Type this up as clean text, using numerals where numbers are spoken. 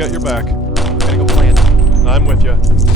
got your back. I'm gonna go plant. I'm with you.